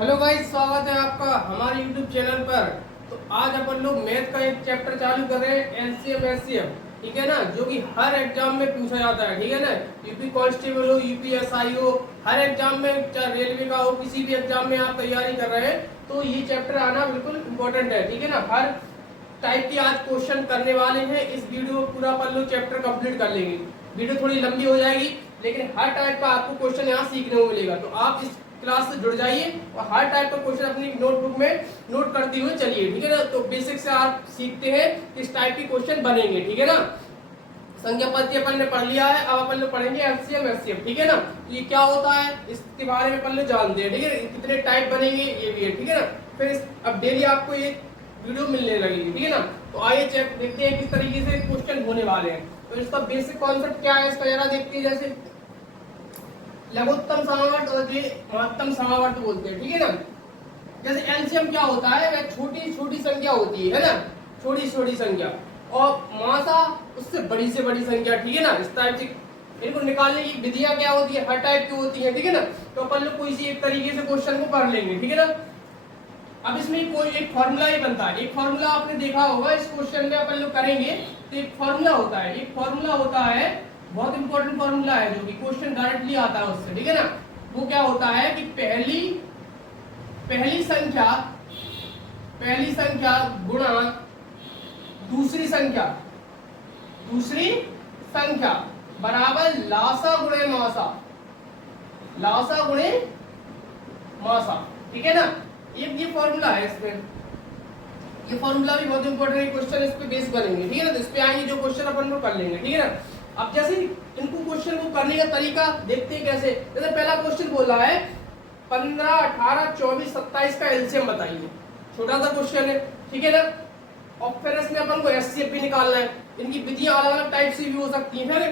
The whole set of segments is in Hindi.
हेलो गाइस, स्वागत है आपका हमारे यूट्यूब चैनल पर। तो आज अपन लोग मैथ का एक चैप्टर चालू कर रहे हैं, एलसीएम एचसीएफ। ठीक है ना, जो कि हर एग्जाम में पूछा जाता है। ठीक है ना, यूपी कांस्टेबल हो, यूपीएसआई हो, हर एग्जाम में, चाहे रेलवे का हो, किसी भी एग्जाम में आप तैयारी कर रहे हैं तो ये चैप्टर आना बिल्कुल इम्पोर्टेंट है। ठीक है ना, हर टाइप की आज क्वेश्चन करने वाले हैं। इस वीडियो में पूरा अपन लोग चैप्टर कंप्लीट कर लेंगे। वीडियो थोड़ी लंबी हो जाएगी लेकिन हर टाइप का आपको क्वेश्चन यहाँ सीखने को मिलेगा। तो आप इस क्लास से जुड़ जाइए और हर टाइप का क्वेश्चन अपनी नोटबुक में नोट करते हुए चलिए। ठीक है ना, तो बेसिक से आप सीखते हैं किस टाइप के क्वेश्चन बनेंगे। ठीक है ना, संख्या पद्धति अपन ने पढ़ लिया है, अब अपन लोग पढ़ेंगे एलसीएम एचसीएफ। ठीक है ना, ये क्या होता है इसके बारे में अपन लोग जानते हैं। ठीक है, कितने टाइप बनेंगे ये भी है। ठीक है ना, फिर अब डेली आपको ये वीडियो मिलने लगेगी। ठीक है ना, तो आइए चेक देखते हैं किस तरीके से क्वेश्चन होने वाले हैं। तो इसका बेसिक कॉन्सेप्ट क्या है इसका जरा देखते हैं। जैसे लघुत्तम समावर्त और महत्तम समावर्त बोलते हैं। ठीक है ना, जैसे एलसीएम क्या होता है, वह छोटी छोटी संख्या होती है ना, छोटी छोटी संख्या, और मासा उससे बड़ी से बड़ी संख्या। ठीक है ना, इस टाइप से इनको निकालने की विधियां क्या होती है, हर टाइप की होती है। ठीक है ना, तो अपन लोग कोई सी एक तरीके से क्वेश्चन को कर लेंगे। ठीक है ना, अब इसमें कोई एक फॉर्मूला ही बनता है। एक फॉर्मूला आपने देखा होगा इस क्वेश्चन में अपन लोग करेंगे तो एक फॉर्मूला होता है। एक फॉर्मूला होता है, बहुत इंपॉर्टेंट फॉर्मूला है जो कि क्वेश्चन डायरेक्टली आता है उससे। ठीक है ना, वो क्या होता है कि पहली संख्या गुणा दूसरी संख्या बराबर लासा गुणे मासा। ठीक है ना, ये फॉर्मूला है। इसमें ये फॉर्मूला भी बहुत इंपॉर्टेंट है, क्वेश्चन इस पे बेस बनेंगे। ठीक है ना, तो इस पे आएंगे जो क्वेश्चन अपन लोग कर लेंगे। ठीक है ना, अब जैसे इनको क्वेश्चन को करने का तरीका देखते हैं कैसे। जैसे पहला क्वेश्चन बोला है 15, 18, 24, 27 का एलसीएम बताइए। छोटा सा क्वेश्चन है। ठीक है ना, और फिर इसमें अपन को एचसीएफ भी निकालना है। इनकी विधियां अलग अलग टाइप से भी हो सकती हैं। फिर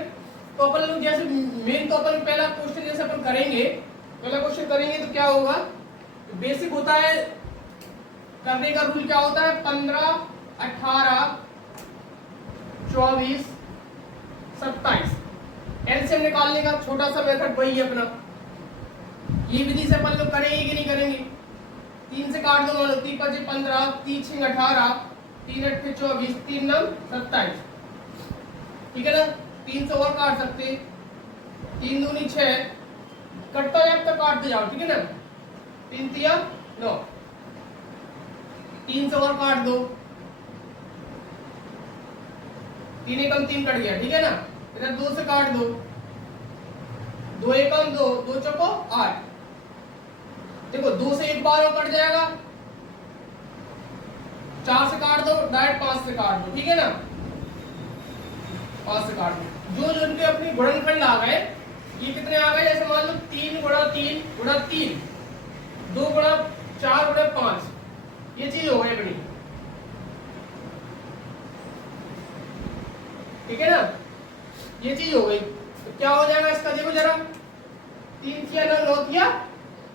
तो अपन लोग जैसे मेन तो अपन पहला क्वेश्चन जैसे अपन करेंगे, पहला क्वेश्चन करेंगे तो क्या होगा, बेसिक होता है करने का रूल क्या होता है, 15, 18, 24, 27 एलसीएम निकालने का छोटा सा मेथड वही है अपना। ये विधि से अपन लोग करेंगे कि नहीं करेंगे। 3 से काट दो, मान लो 3 × 5 = 15, 3 × 6 = 18, 3 × 8 = 24, 3 × 9 = 27। ठीक है ना, 3 से और काट सकते, 3 दूनी 6, कटता जाए तक काटते जाओ। ठीक है ना, 3 × 3 = 9, 3 से और काट दो, 3 × 1 = 3 कट गया। ठीक है ना, इधर 2 से काट दो, 2 × 1 = 2, 2 × 4 = 8। देखो 2 से एक बार और कट जाएगा, 4 से काट दो, डायरेक्ट 5 से काट दो। ठीक है ना, 5 से काट दो। जो इनके अपनी गुणनखंड आ गए, ये कितने आ गए, जैसे मान लो 3 × 3 × 3, 2 × 4 × 5, ये चीज हो गई अपनी। ठीक है ना, ये चीज हो गई। तो क्या हो जाएगा इसका, देखो जरा, 3 × 9 =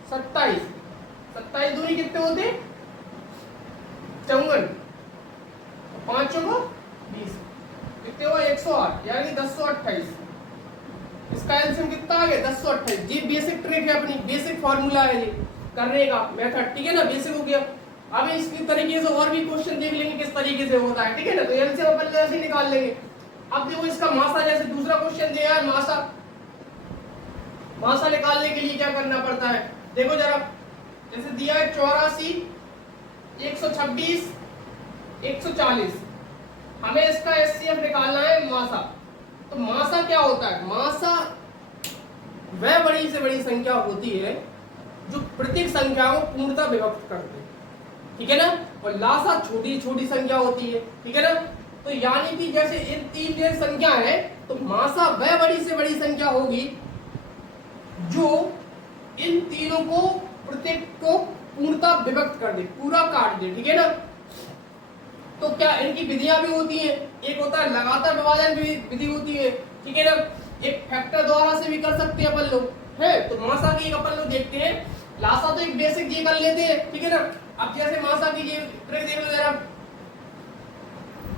27, 27 दूनी कितने होते, 54, 5 × 20 कितने हुआ, 108, यानी 1028। इसका एलसीएम कितना आ गया, 1028। ये बेसिक ट्रिक है अपनी, बेसिक फार्मूला है ये करने का मेथड। ठीक है ना, बेसिक हो गया। अब इसी तरीके से और भी क्वेश्चन देख लेंगे किस तरीके से होता है। ठीक है ना, तो एलसीएम अपन जैसे निकाल लेंगे। अब देखो इसका मासा, जैसे दूसरा क्वेश्चन दिया है मासा निकालने के लिए क्या करना पड़ता है, देखो जरा, जैसे दिया है 84, 126, 140, हमें इसका एचसीएफ निकालना है मासा। तो मासा क्या होता है, मासा वह बड़ी से बड़ी संख्या होती है जो प्रत्येक संख्या को पूर्णतः विभक्त करते हैं। ठीक है ना, और लासा छोटी छोटी संख्या होती है। ठीक है ना, तो यानी कि जैसे इन 3 जैसी संख्या है तो मासा वह बड़ी से बड़ी संख्या होगी जो इन तीनों को प्रत्येक को पूर्णतः विभक्त कर दे, पूरा काट दे। ठीक है ना, तो क्या इनकी विधियां भी होती हैं। एक होता है लगातार विभाजन विधि होती है। ठीक है ना, एक फैक्टर द्वारा से भी कर सकते हैं अपन लोग है। तो मासा की अपन लोग देखते हैं, लासा तो एक बेसिक ये कर लेते हैं। ठीक है ना, अब जैसे मासा की ये ट्रिक देख लो जरा,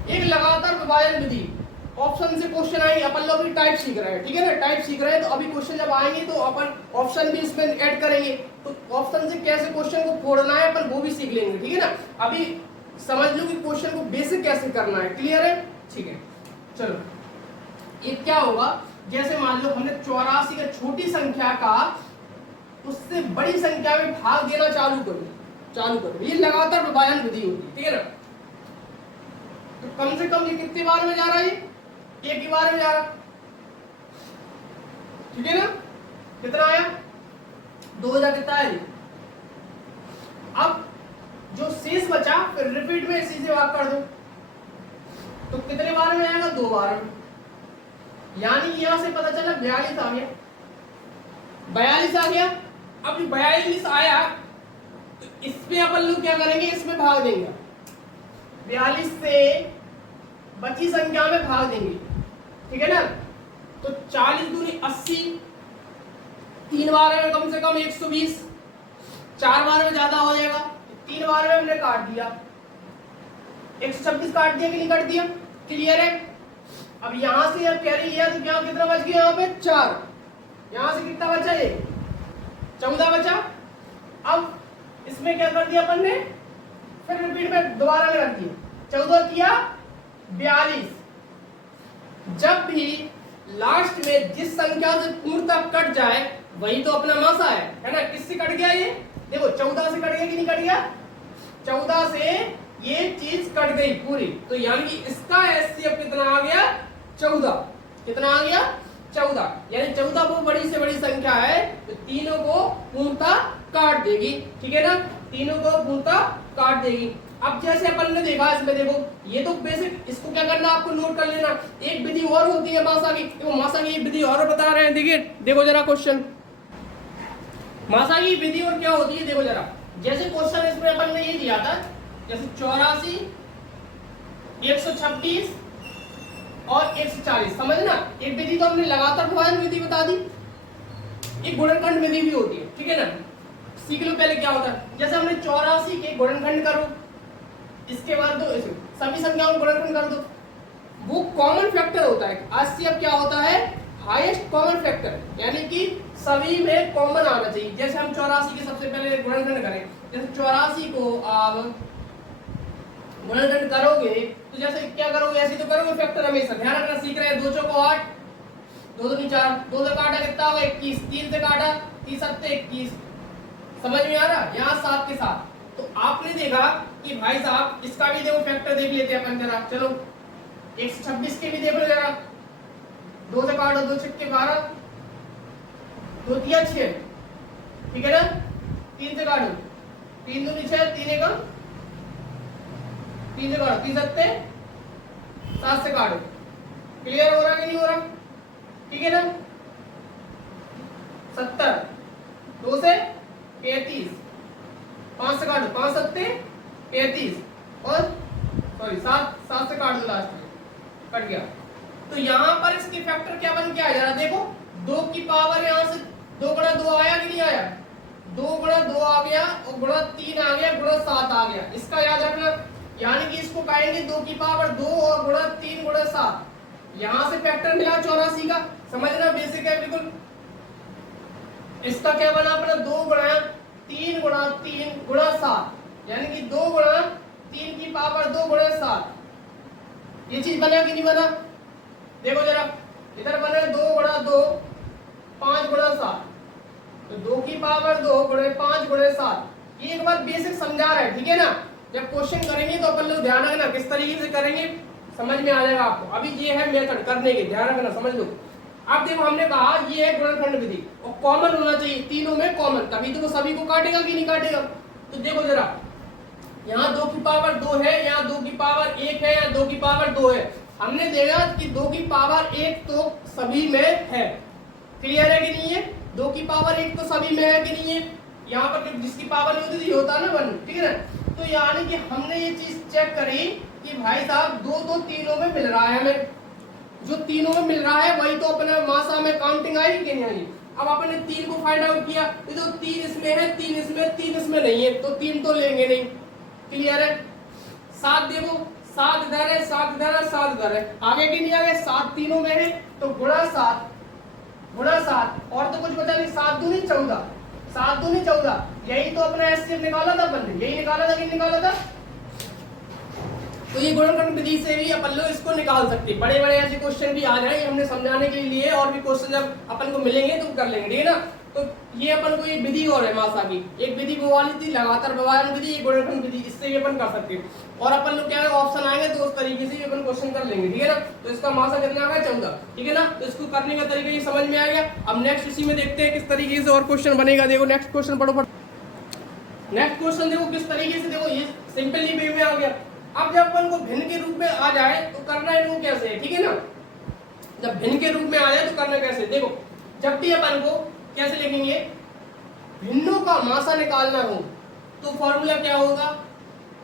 एक लगातार विभाजन विधि, ऑप्शन से क्वेश्चन आएंगे, अपन लोग भी टाइप सीख रहे हैं, ठीक है ना, टाइप सीख रहे हैं, तो अभी क्वेश्चन जब आएंगे तो अपन ऑप्शन भी इसमें ऐड करेंगे। तो ऑप्शन से कैसे क्वेश्चन को फोड़ना है अपन वो भी सीख लेंगे, ठीक है ना। अभी समझ लो कि क्वेश्चन को बेसिक कैसे करना है, क्लियर है, ठीक है। चलो ये क्या होगा, जैसे मान लो हमने 84 का छोटी संख्या का उससे बड़ी संख्या में भाग देना चालू करो, ये लगातार विभाजन विधि होती है, ठीक है ना। तो कम से कम ये कितने बार में जा रहा है, ये एक ही बार में जा रहा, ठीक है ना। कितना आया, 2000 कितना है। अब जो शेष बचा फिर रिपीट में इसी से भाग कर दो, तो कितने बार में आएगा, 2 बार में। यानी यहां से पता चला 42 आ गया, 42 आ गया। अब 42 आया तो इसमें अपन लोग क्या करेंगे, इसमें भाग देंगे, 42 से बची संख्या में भाग देंगे, ठीक है ना। तो 40 दूनी 80, 3 बार में कम से कम 120, 4 बार में ज्यादा हो जाएगा, 3 बार में हमने काट दिया, 126 काट दिया कि नहीं काट दिया, क्लियर है। अब यहां से अब कैरी लिया तो क्या कितना बच गया, यहाँ पे 4, यहां से कितना बचा, ये 14 बचा। अब इसमें क्या कर दिया अपन ने, फिर रिपीट में दोबारा में रख दिया, 14 किया 42। जब भी लास्ट में जिस संख्या से पूर्णतः कट जाए वही तो अपना मासा है ना। किससे कट गया, ये देखो 14 से कट गया कि नहीं कट गया, 14 से ये चीज कट गई पूरी। तो यानी कि इसका एचसीएफ कितना आ गया, 14। कितना आ गया, 14। यानी 14 वो बड़ी से बड़ी संख्या है तो तीनों को पूर्णतः काट देगी, ठीक है ना, तीनों को पूर्णतः काट देगी। अब जैसे अपन ने देखा इसमें देखो, ये तो बेसिक, इसको क्या करना आपको नोट कर लेना। एक विधि और होती है मासा की, तो मासा की विधि और बता रहे हैं, देखिए देखो जरा क्वेश्चन, मासा की विधि और क्या होती है देखो जरा। जैसे क्वेश्चन इसमें अपन ने ये दिया था, जैसे 84, 126 और 140, समझना। एक विधि तो हमने लगातार विभाजन विधि बता दी, एक गुणनखंड विधि भी होती है, ठीक है ना। सीख लो पहले क्या होता है। जैसे हमने 84 के गुणनखंड करो, इसके बाद दो सभी संख्याओं को गुणनखंड कर दो, वो कॉमन फैक्टर होता है। आरसीएफ क्या होता है, हाईएस्ट कॉमन फैक्टर, यानी कि सभी में कॉमन आना चाहिए। जैसे हम 84 के सबसे पहले गुणनखंड करें, जैसे 84 को आप गुणनखंड करोगे तो जैसे क्या करोगे, ऐसे तो करोगे फैक्टर हमेशा। ध्यान रखना, सीख रहे हैं, 2 चौको 8, 2 दूनी 4, 2 से काटा कितना होगा 21, 3 से काटा 30 सत्ते 21, समझ में आ रहा। यहाँ 7 के साथ तो आपने देखा कि भाई साहब इसका भी देखो फैक्टर देख लेते हैं अपन जरा। चलो 126 के भी देख लो जरा, 2 से काटो, 2 छक्के 12, 2 तिया 6, ठीक है ना। 3 से काटो, 3 दूनी 6, 3 एक 3 से काटो, 3 सत्ते 7 से काटो। क्लियर हो रहा कि नहीं हो रहा, ठीक है ना। 70, 2 से 35, 5 से काटो, 5 सत्ते 35 और सॉरी 7 से काट दो, लास्ट में कट गया। तो यहाँ पर इसके फैक्टर क्या बन के आ जा रहा, देखो 2 की पावर यहाँ से 2 गुणा 2 आया कि नहीं आया, 2 गुणा 2 आ गया और गुणा 3 आ गया, गुणा 7 आ गया। इसका याद रखना, यानी कि इसको कहेंगे 2 की पावर 2 और गुणा 3 गुणा 7। यहां से फैक्टर मिला 84 का, समझना, बेसिक है बिल्कुल। इसका क्या बना अपना, 2 गुणा 3 गुणा 3 गुणा 7, यानी कि 2 गुणा 3 की पावर 2 गुणा 7। ये चीज बना कि नहीं बना, देखो जरा इधर बना 2 गुणा 2 5 गुणा 7, तो 2 की पावर 2 गुणे 5 गुणे 7। ये एक बार बेसिक समझा रहा है, ठीक है ना। जब क्वेश्चन करेंगे तो अपन लोग ध्यान रखना किस तरीके से करेंगे, समझ में आ जाएगा आपको। अभी ये है मेथड करने के, ध्यान रखना, समझ लो। अब देखो हमने कहा ये है गुणनखंड विधि और कॉमन होना चाहिए, तीनों में कॉमन, तभी तो वो सभी को काटेगा कि नहीं काटेगा। तो देखो जरा, यहाँ 2 की पावर 2 है, यहाँ 2 की पावर 1 है, यहाँ 2 की पावर 2 है। हमने देखा कि 2 की पावर 1 तो सभी में है, क्लियर है कि नहीं है। 2 की पावर 1 तो सभी में है कि नहीं है। यहाँ पर जिसकी पावर नहीं होती थी होता ना 1, ठीक है ना। तो यानी कि हमने ये चीज चेक करी कि भाई साहब 2 तीनों में मिल रहा है हमें, जो तीनों में मिल रहा है वही तो अपने मासा में काउंटिंग आई कि नहीं आई। अब अपने 3 को फाइंड आउट किया, तो 3 इसमें है, 3 इसमें, 3 इसमें नहीं है, तो 3 तो लेंगे नहीं, क्लियर है। 7 देखो, 7 इधर है, 7 इधर है, 7 इधर है, आगे की नहीं आगे, 7 तीनों में है, तो गुणा 7 और तो कुछ बचा नहीं, 7 दूनी 14, 7 दूनी 14, यही तो अपना एचसीएफ निकाला था अपन ने, यही निकाला था कि निकाला था। तो ये गुणनखंड विधि से भी अपन लोग इसको निकाल सकते हैं। बड़े बड़े ऐसे क्वेश्चन भी आ जाए, हमने समझाने के लिए, और भी क्वेश्चन जब अपन को मिलेंगे तो कर लेंगे, ठीक है ना। तो ये अपन को एक विधि और है मासा की, एक विधि वो वाली थी लगातार व्यवहार विधि, एक गुणनखंड विधि, इससे भी अपन कर सकते हैं। और अपन लोग क्या है, ऑप्शन आएंगे तो उस तरीके से भी अपन क्वेश्चन कर लेंगे, ठीक है ना। तो इसका मासा कितना आ गया 14, ठीक है ना। तो इसको करने का तरीका ये समझ में आ गया। अब नेक्स्ट इसी में देखते हैं किस तरीके से और क्वेश्चन बनेगा। देखो नेक्स्ट क्वेश्चन पढ़ो। नेक्स्ट क्वेश्चन देखो किस तरीके से, देखो ये सिंपली वे में आ गया। अब जब अपन को भिन्न के रूप में आ जाए तो करना है वो कैसे है, ठीक है ना। जब भिन्न के रूप में आ जाए तो करना कैसे, देखो जब भी अपन को कैसे लिखेंगे, भिन्नों का मासा निकालना हो तो फॉर्मूला क्या होगा,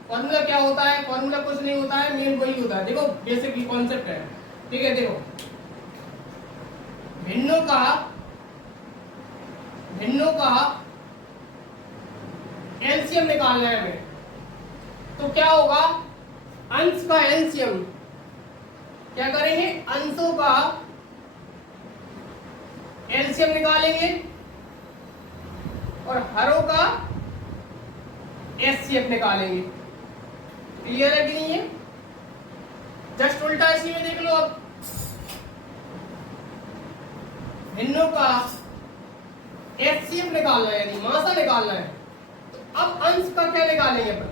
फॉर्मूला क्या होता है, फॉर्मूला कुछ नहीं होता है, मेन वही होता है। देखो बेसिक कॉन्सेप्ट है, ठीक है। देखो भिन्नों का एलसीएम निकालना है हमें, तो क्या होगा, अंश का एलसीएम, क्या करेंगे, अंशों का एलसीएम निकालेंगे और हरों का एचसीएफ निकालेंगे। क्लियर है कि नहीं है। जस्ट उल्टा इसी में देख लो। अब भिन्नों का एचसीएफ निकालना है, यानी मासा निकालना है, तो अब अंश का क्या निकालेंगे अपन,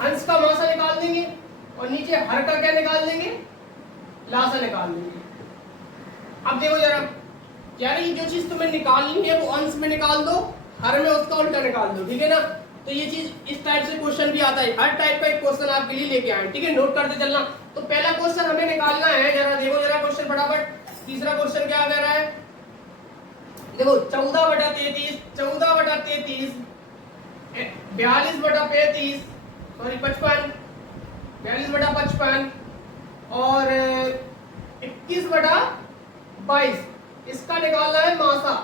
अंश का मासा निकाल देंगे और नीचे हर का क्या निकाल देंगे, लासा निकाल देंगे। अब देखो जरा, यानी जो चीज तुम्हें निकालनी है वो अंश में निकाल दो, हर में उसका उल्टा निकाल दो, ठीक है ना। तो ये चीज इस टाइप से क्वेश्चन भी आता है, हर टाइप का एक क्वेश्चन आपके लिए लेके आए, ठीक है, नोट करते चलना। तो पहला क्वेश्चन हमें निकालना है, जरा देखो जरा क्वेश्चन फटाफट। तीसरा क्वेश्चन क्या कह रहा है, देखो 14/33, 14/33, 42/35, सॉरी 55, 42/55 और 21/22, इसका निकालना है मासा।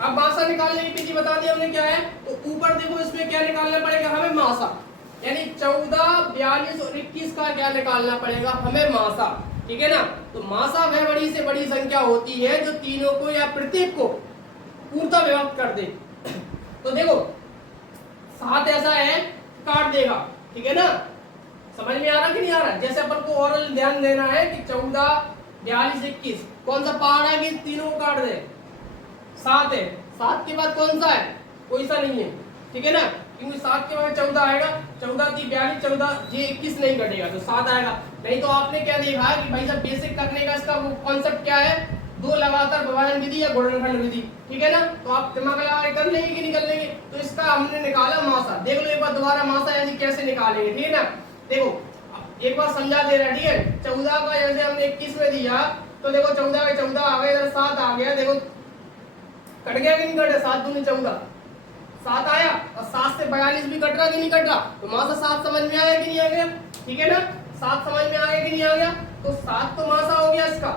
अब मासा निकालने की विधि बता दी हमने क्या है, तो ऊपर देखो इसमें क्या निकालना पड़ेगा हमें, मासा, यानी 14, 42 और 21 का क्या निकालना पड़ेगा हमें, मासा, ठीक है ना। तो मासा वह बड़ी से बड़ी संख्या होती है जो तीनों को या प्रत्येक को पूर्णतः विभक्त कर दे। तो देखो 7 ऐसा है काट देगा, ठीक है ना। समझ में आ रहा कि नहीं आ रहा। जैसे अपन को ओरल ध्यान देना है कि 14, 42, 21 कौन सा पहाड़ है कि तीनों को काट दे, 7 है। 7 के बाद कौन सा है, कोई सा नहीं है, ठीक है ना, क्योंकि 7 के बाद 14 आएगा, 14 थी 42, 14 ये 21 नहीं कटेगा तो 7 आएगा। नहीं तो आपने क्या देखा है कि भाई साहब बेसिक करने का इसका कॉन्सेप्ट क्या है, दो लगातार विभाजन विधि या गुणनखंड विधि, ठीक है ना। तो आप दिमाग लगा के कर लेंगे कि नहीं कर लेंगे। तो इसका हमने निकाला मासा, देख लो एक बार दोबारा मासा ऐसे कैसे निकालेंगे, ठीक है ना। देखो एक बार समझा दे रहा है, ठीक है। 14 का जैसे हमने 21 में दिया तो देखो 14 में 14 आ गया, इधर 7 आ गया, देखो कट गया कि नहीं कटा, 7 दूनी 14, 7 आया और 7 से 42 भी कट रहा कि नहीं कट रहा। तो मासा 7 समझ में आया कि नहीं आ गया, ठीक है ना, 7 समझ में आया कि नहीं आ गया। तो 7 तो मासा हो गया इसका,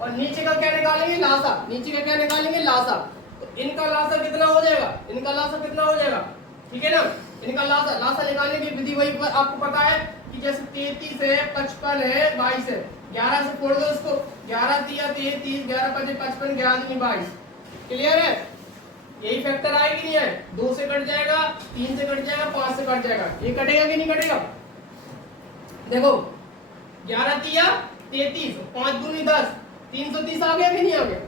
और नीचे का क्या निकालेंगे, लासा, नीचे का क्या निकालेंगे, लासा। तो इनका लासा कितना हो जाएगा, इनका लासा कितना हो जाएगा, ठीक है ना। इनका लासा निकालने की विधि वही आपको पता है कि जैसे 33 है, 55 है, 22 है, 11 से फोड़ दो इसको, 11 तिया 33, 11 5 55, 11 दूनी 22। क्लियर है, यही फैक्टर आए कि नहीं आए, 2 से कट जाएगा, 3 से कट जाएगा, 5 से कट जाएगा, ये कटेगा कि नहीं कटेगा। देखो 11 तिया 33, 5 दूनी 10, 330 आ गया कि नहीं आ गया।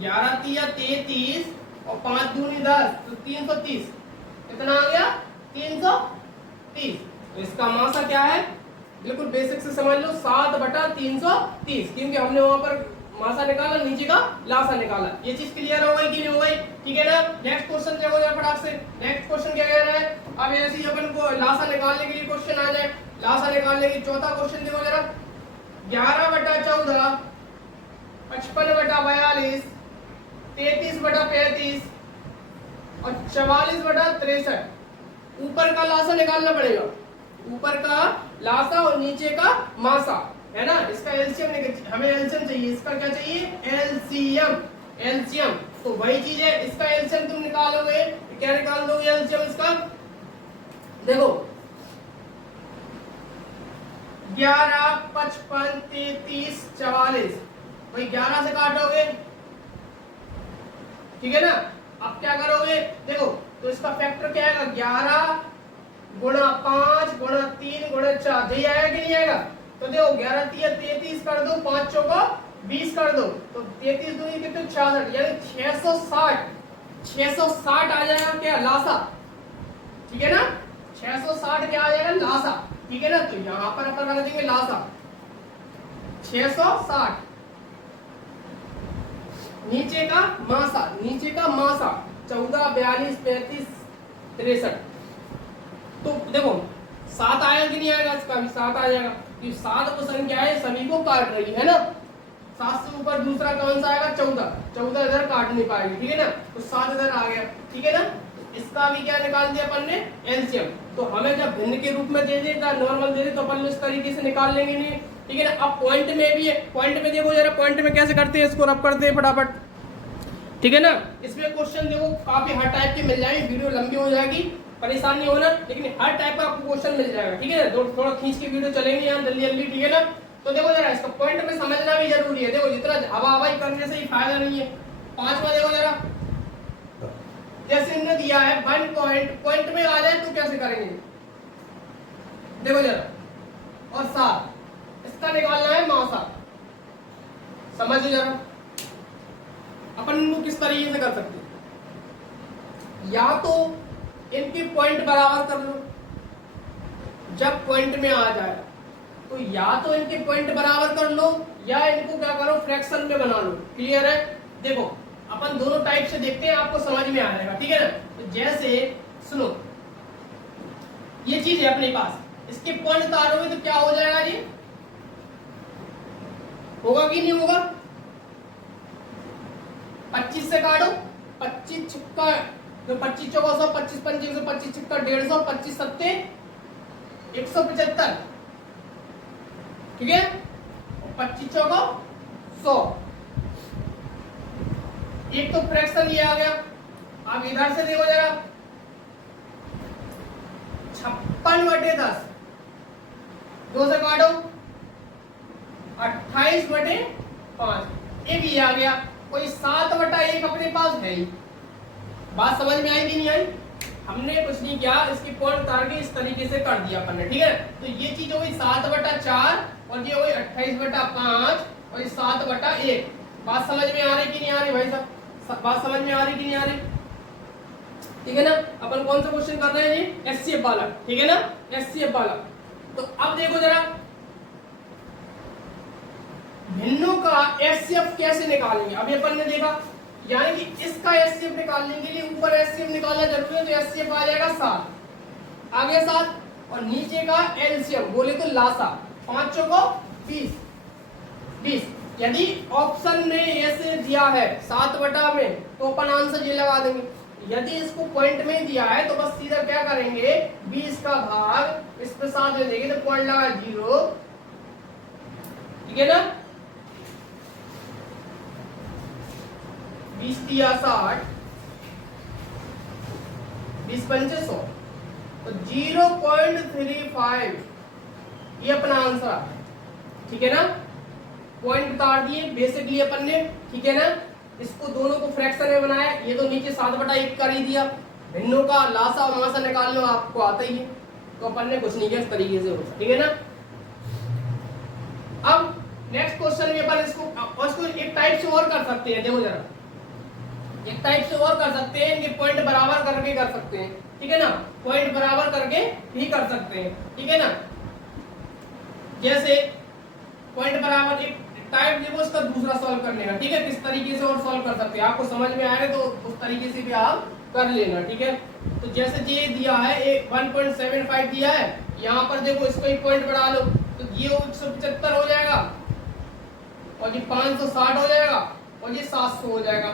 11 तिया 33 और 5 दूनी 10 तो 330, कितना आ गया, 330। तो इसका मासा क्या है, बिल्कुल बेसिक से समझ लो, 7/330, क्योंकि हमने वहां पर मासा निकाला, नीचे का लासा निकाला। ये चीज क्लियर हो गई कि नहीं हो गई, ठीक है ना। नेक्स्ट क्वेश्चन देखो जरा फटाक से, नेक्स्ट क्वेश्चन क्या कह रहा है। अब ऐसे ही अपन को लासा निकालने के लिए क्वेश्चन आ जाए, लासा निकालने की चौथा क्वेश्चन देखो जरा, 11/14, 55/42, 33/35 और 44/63। ऊपर का लासा निकालना पड़ेगा, ऊपर का लासा और नीचे का मासा, है ना। इसका एलसीएम हमें एलसीएम चाहिए, इसका क्या चाहिए, एलसीएम, एलसीएम। तो वही चीज है, इसका एलसीएम तुम निकालोगे, क्या निकाल दोगे एलसीएम इसका, देखो 11, 55, 33, 44, वही 11 से काटोगे, ठीक है ना। अब क्या करोगे, देखो तो इसका फैक्टर क्या आएगा, 11 गुणा 5 गुणा 3 गुणा 4, यही आएगा कि नहीं आएगा। तो देखो 11 3 33 कर दो, 5 चौका 20 कर दो, तो 33 दूनी कितने 66, यानी 660 आ जाएगा क्या लासा, ठीक है ना। 660 क्या आ जाएगा लासा, ठीक है ना। तो यहां पर अपन रख देंगे लासा 660, नीचे का मासा, नीचे का मासा 14 42 35 63। तो देखो 7 आएगा कि नहीं आएगा, इसका भी 7 आ जाएगा, क्योंकि 7 को संख्या है सभी को काट रही है ना। 7 से ऊपर दूसरा कौन सा आएगा 14, 14 इधर काट नहीं पाएगी, ठीक है ना। तो 7 इधर आ गया, ठीक है ना। इसका भी क्या निकाल दिया अपन ने एलसीएम। तो हमें जब भिन्न के रूप में दे देगा, नॉर्मल दे दे, तो अपन इस तरीके से निकाल लेंगे नहीं, ठीक है ना। अब पॉइंट में भी है, पॉइंट में देखो जरा, पॉइंट में कैसे करते हैं, इसको रब करते हैं फटाफट, ठीक है ना। इसमें क्वेश्चन देखो काफी हर टाइप के मिल जाएंगे, वीडियो लंबी हो जाएगी, परेशान नहीं होना, लेकिन हर टाइप का आपको क्वेश्चन मिल जाएगा, ठीक है ना। थोड़ा खींच के वीडियो चलेंगे यहाँ जल्दी जल्दी, ठीक है ना। तो देखो जरा इसका पॉइंट में समझना भी जरूरी है, देखो जितना हवा हवाई करने से ही फायदा नहीं है। 5वां देखो जरा, जैसे इन्होंने दिया है 1 पॉइंट में आ जाए तो कैसे करेंगे, देखो जरा, और 7 इसका निकालना है मासा, समझो जरा अपन इनको किस तरीके से कर सकते हैं। या तो इनके पॉइंट बराबर कर लो, जब पॉइंट में आ जाए तो या तो इनके पॉइंट बराबर कर लो, या इनको क्या करो फ्रैक्शन में बना लो, क्लियर है। देखो अपन दोनों टाइप से देखते हैं, आपको समझ में आ जाएगा, ठीक है ना। तो जैसे सुनो, ये चीज है अपने पास, इसके पॉइंट उतारोगे तो क्या हो जाएगा जी, होगा कि नहीं होगा। 25 से काटो, 25 छक्का, 25 चौका 100, 25 पंचे 100, 25 छक्का 150, 25 सत्ते 175, ठीक है। 25 चौका 100, एक तो फ्रैक्शन ये आ गया। आप इधर से देखो जरा, 56/10, 2 से काटो 28/5, ये भी आ गया। कोई 7/1 अपने पास है ही, बात समझ में आई कि नहीं आई। हमने कुछ नहीं किया, इसकी पॉइंट उतार के इस तरीके से कर दिया अपन ने, ठीक है। तो ये चीज हो गई 7/4 और ये हो गई 28/5 और ये 7/1। बात समझ में आ रही कि नहीं आ रही भाई साहब, बात समझ में आ रही कि नहीं आ रही, ठीक है ना। अपन कौन सा क्वेश्चन कर रहे हैं जी, एचसीएफ वाला, ठीक है ना, एचसीएफ वाला। तो अब देखो जरा भिन्नों का एचसीएफ कैसे निकालेंगे। अभी अपन ने देखा, यानी कि इसका एचसीएफ निकालने के लिए ऊपर एचसीएफ निकालना जरूरी है, तो एचसीएफ आ जाएगा 7, आगे 7, और नीचे का एलसीएम बोले तो लासा 5 को 20। यदि ऑप्शन में ऐसे दिया है 7 में, तो अपन आंसर ये लगा देंगे। यदि इसको पॉइंट में दिया है तो बस सीधा क्या करेंगे, 20 का भाग इस पे 7 में देंगे, तो पॉइंट लगा 0, ठीक है ना। 20 दिया 60, 20 पंचे 100, तो 0.35 ये अपना आंसर, ठीक है ना। पॉइंट उतार दिए बेसिकली अपन ने, ठीक है ना। इसको दोनों को फ्रैक्शन में बनाया, ये तो नीचे 7/1 कर ही दिया। भिन्नों का लासा और मासा निकालना आपको आता ही है, तो अपन ने कुछ नहीं किया, इस तरीके से होगा, ठीक है ना। अब नेक्स्ट क्वेश्चन में अपन इसको एक टाइप से और कर सकते हैं, देखो जरा, एक टाइप से और कर सकते हैं, इनके पॉइंट बराबर करके कर सकते हैं, ठीक है ना। पॉइंट बराबर करके भी कर सकते हैं, ठीक है ना। जैसे पॉइंट बराबर एक टाइप देखो, उसका दूसरा सॉल्व करने का, ठीक है। किस तरीके से और सॉल्व कर सकते हैं, आपको समझ में आए तो उस तरीके से भी आप कर लेना, ठीक है। तो जैसे ये दिया है, एक 1.75 दिया है, यहाँ पर देखो इसको एक पॉइंट बढ़ा लो, तो ये 175 हो जाएगा, और ये 560 हो जाएगा, और ये 700 हो जाएगा।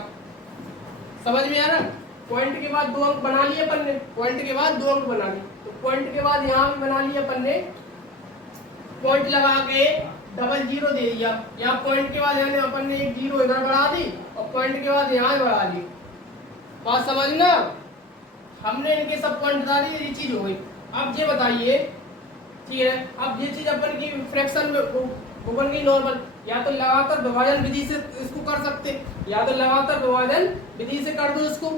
समझ में आ रहा है। पॉइंट के बाद 2 अंक बना लिए अपन ने, पॉइंट के बाद 2 अंक बना लिए, तो पॉइंट के बाद यहाँ भी बना लिया अपन ने, पॉइंट लगा के डबल 0 दे दिया। यहाँ पॉइंट के बाद यानी अपन ने एक 0 इधर बढ़ा दी, और पॉइंट के बाद यहाँ बढ़ा दी। बात समझना, हमने इनके सब पॉइंट बता दी, ये चीज हो गई। अब ये बताइए, ठीक है, अब ये चीज अपन की फ्रैक्शन में बन गई नॉर्मल, या तो लगातार विभाजन विधि से इसको कर सकते, या तो लगातार विभाजन विधि से कर दो इसको,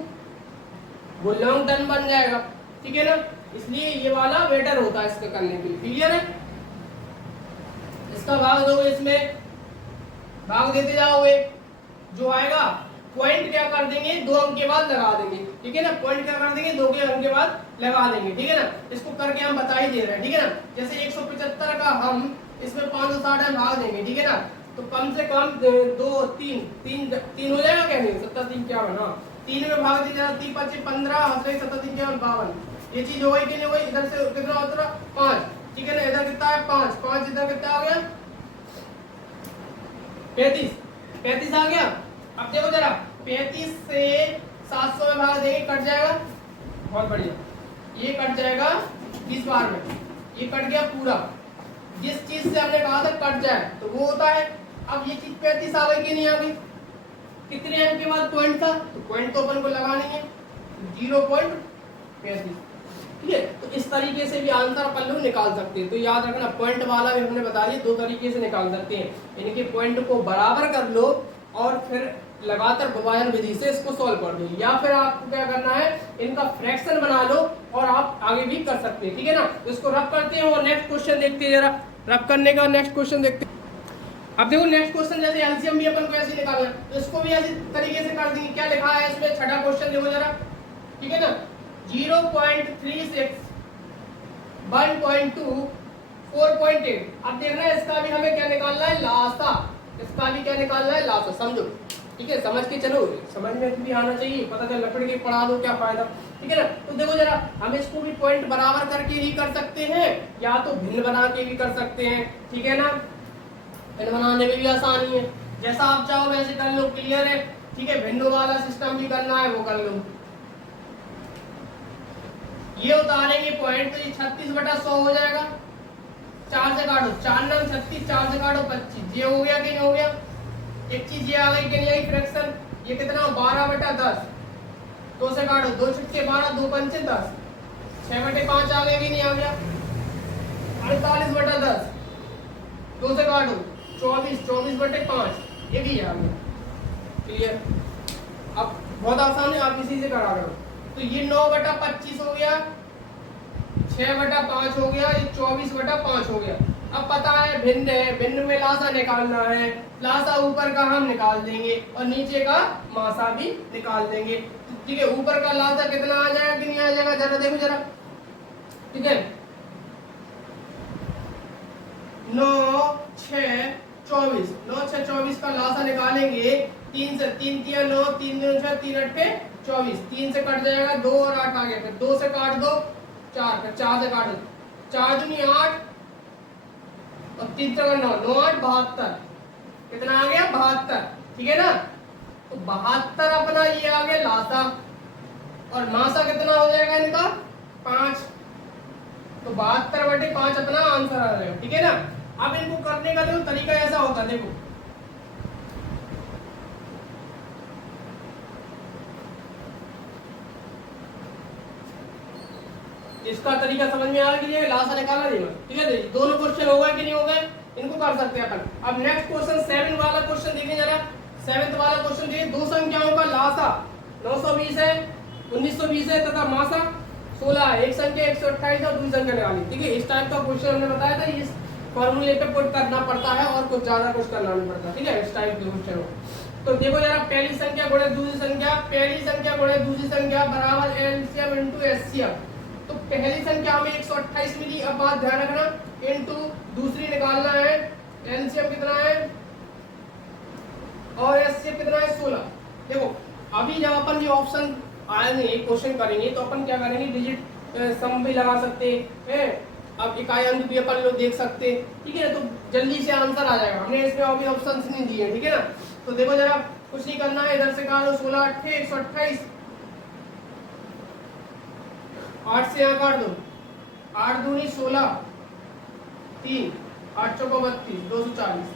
वो लॉन्ग टर्म बन जाएगा, ठीक है ना। इसलिए ये वाला बेटर होता है इसका करने के लिए, क्लियर है। इसका भाग दो, इसमें भाग देते जाओगे, जो आएगा पॉइंट क्या कर देंगे 2 अंक के बाद लगा देंगे, ठीक है ना। पॉइंट क्या कर देंगे 2 के अंक के बाद लगा देंगे, ठीक है ना। इसको करके हम बता ही दे रहे हैं, ठीक है ना। जैसे 175 का हम इसमें 560 में भाग देंगे, ठीक है ना। तो कम से कम 2 3 हो जाएगा क्या, नहीं 7 3 51, हाँ 3 में भाग दिया 3 5 15 7 3 52, ये चीज हो गई कि नहीं हुई। इधर से कितना होता है 5, ठीक है ना। इधर कितना है 5 5, इधर कितना हो गया 35 आ गया। अब देखो जरा 35 से 700 में भाग देंगे, कट जाएगा, बहुत बढ़िया, ये कट जाएगा 20 बार में, ये कट गया पूरा। जिस चीज से हमने कहा था कट जाए तो वो होता है। अब ये चीज 35 आ गई कि नहीं आ गई, कितने अंक के बाद पॉइंट था, तो पॉइंट तो अपन को लगानी है 0.35, ठीक है। तो इस तरीके से भी आंसर अपन लोग निकाल सकते हैं। तो याद रखना पॉइंट वाला भी हमने बता दिया, 2 तरीके से निकाल सकते हैं, इनके पॉइंट को बराबर कर लो और फिर लगातार विभाजन विधि से इसको सॉल्व कर दो, या फिर आपको क्या करना है इनका फ्रैक्शन बना लो और आप आगे भी कर सकते हैं, ठीक है ना। तो इसको रब करते हैं और नेक्स्ट क्वेश्चन देखते हैं, जरा रब करने का नेक्स्ट क्वेश्चन देखते हैं। अब देखो नेक्स्ट क्वेश्चन, जैसे एलसीएम भी अपन को ऐसे निकालना है तो इसको भी ऐसे तरीके से कर देंगे। क्या लिखा है इसमें, छठा क्वेश्चन देखो जरा, ठीक है ना। 0.36 1.2 4.8। अब देखना है इसका भी हमें क्या निकालना है, लासा, इसका भी क्या निकालना है, लासा, समझो, ठीक है। समझ के चलो, समझ में भी आना चाहिए, पता चल लकड़ी के पढ़ा दो क्या फायदा, ठीक है ना। तो देखो जरा हम इसको भी पॉइंट बराबर करके ही कर सकते हैं, या तो भिन्न बना के भी कर सकते हैं, ठीक है ना। भिन्न बनाने में भी आसानी है, जैसा आप चाहो वैसे कर लो, क्लियर है, ठीक है। भिन्न वाला सिस्टम भी करना है वो कर लो। ये उतारेंगे पॉइंट तो ये 36/100 हो जाएगा, 4 से काटो, 4 9 36, 4 से काटो 25, ये हो गया कि नहीं हो गया। एक चीज ये आ गई कि नहीं आई फ्रैक्शन, ये कितना 12/10, 2 से काटो, 2 छक्के 12, 2 पंचे 10, 6/5 आ गया कि नहीं आ गया। 48/10, 2 से काटो 24, 24/5, ये भी आ गया, क्लियर। अब बहुत आसान है, आप इसी से करा करो। तो ये 9/25 हो गया, 6/5 हो गया, ये 24/5 हो गया। अब पता है भिन्न है, भिन्न में लासा निकालना है, लासा ऊपर का हम निकाल देंगे और नीचे का मासा भी निकाल देंगे, ठीक है। ऊपर का लासा कितना आ जाएगा कि नहीं आ जाएगा, जरा देखो जरा, ठीक है। 9 6 24, 9 6 24 का लासा निकालेंगे, 3 से 3 3 9, 3 2 6, 3 8 पे 24, 3 से कट जाएगा, 2 और 8 आ गया, फिर 2 से काट दो 4, फिर 4 से काट दो, 4 दूनी 8 और 3 से 9, 9 8 72, कितना आ गया 72, ठीक है ना। तो 72 अपना ये आ गया लासा, और मासा कितना हो जाएगा इनका 5, तो 72/5 अपना आंसर आ जाएगा, ठीक है ना। अब इनको करने का जो तरीका ऐसा होता है, देखो इसका तरीका समझ में आ गया कि ये लासा निकालना नहीं, ठीक है। दोनों क्वेश्चन हो गए कि नहीं हो गए, इनको कर सकते हैं अपन। अब नेक्स्ट क्वेश्चन 7 वाला क्वेश्चन देखिए जरा, 7th वाला क्वेश्चन देखिए। दो संख्याओं का लासा 920 है, 1920 है तथा मासा 16 है। एक संख्या 128 और दूसरी संख्या निकाली, ठीक है। इस टाइप का क्वेश्चन हमने बताया था, इस फॉर्मूले पे पुट करना पड़ता है और कुछ ज्यादा कुछ करना नहीं पड़ता, ठीक है। इस टाइप के क्वेश्चन हो तो देखो जरा, पहली संख्या गुणे दूसरी संख्या, पहली संख्या गुणे दूसरी संख्या बराबर एलसीएम इनटू एचसीएफ। तो पहली संख्या हमें 128 मिली, अब बात ध्यान रखना, इनटू दूसरी निकालना है, एलसीएम कितना है और एचसीएफ कितना है 16। देखो अभी जब अपन ये ऑप्शन आएंगे क्वेश्चन करेंगे तो अपन क्या करेंगे, डिजिट सम भी लगा सकते हैं, अब इकाई अंक भी अपन लोग देख सकते हैं, ठीक है। तो जल्दी से आंसर आ जाएगा, हमने इसमें अभी ऑप्शन नहीं दिए, ठीक है ना। तो देखो जरा कुछ नहीं करना है, इधर से कहा 16 8 128, 8 से यहाँ काट दो, 8 दूनी 16, 3 8 चौको 32, 240।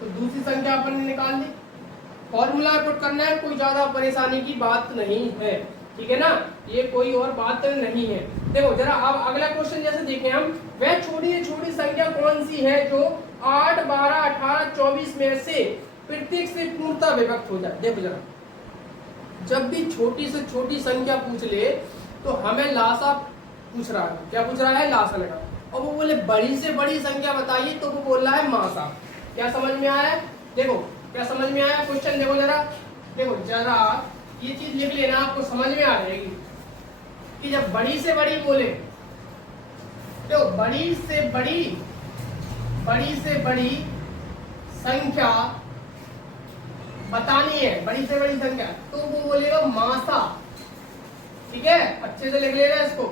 तो दूसरी संख्या अपन ने निकाल ली, फॉर्मूला पुट करना है, कोई ज्यादा परेशानी की बात नहीं है, ठीक है ना, ये कोई और बात नहीं है। देखो जरा अब अगला क्वेश्चन जैसे देखें हम, वह छोटी से छोटी संख्या कौन सी है जो 8, 12, 18, 24 में से प्रत्येक से पूर्णतः विभक्त हो जाए। देखो जरा, जब भी छोटी से छोटी संख्या पूछ ले तो हमें लासा पूछ रहा है, क्या पूछ रहा है? लासा लगा। और वो बोले बड़ी से बड़ी संख्या बताइए तो वो बोल रहा है मासा। क्या समझ में आया? देखो क्या समझ में आया क्वेश्चन? देखो जरा, देखो जरा ये चीज लिख लेना, आपको समझ में आ जाएगी कि जब बड़ी से बड़ी बोले तो बड़ी से बड़ी संख्या बतानी है, बड़ी से बड़ी संख्या, तो वो बोलेगा मासा। ठीक है, अच्छे से लिख लेना इसको,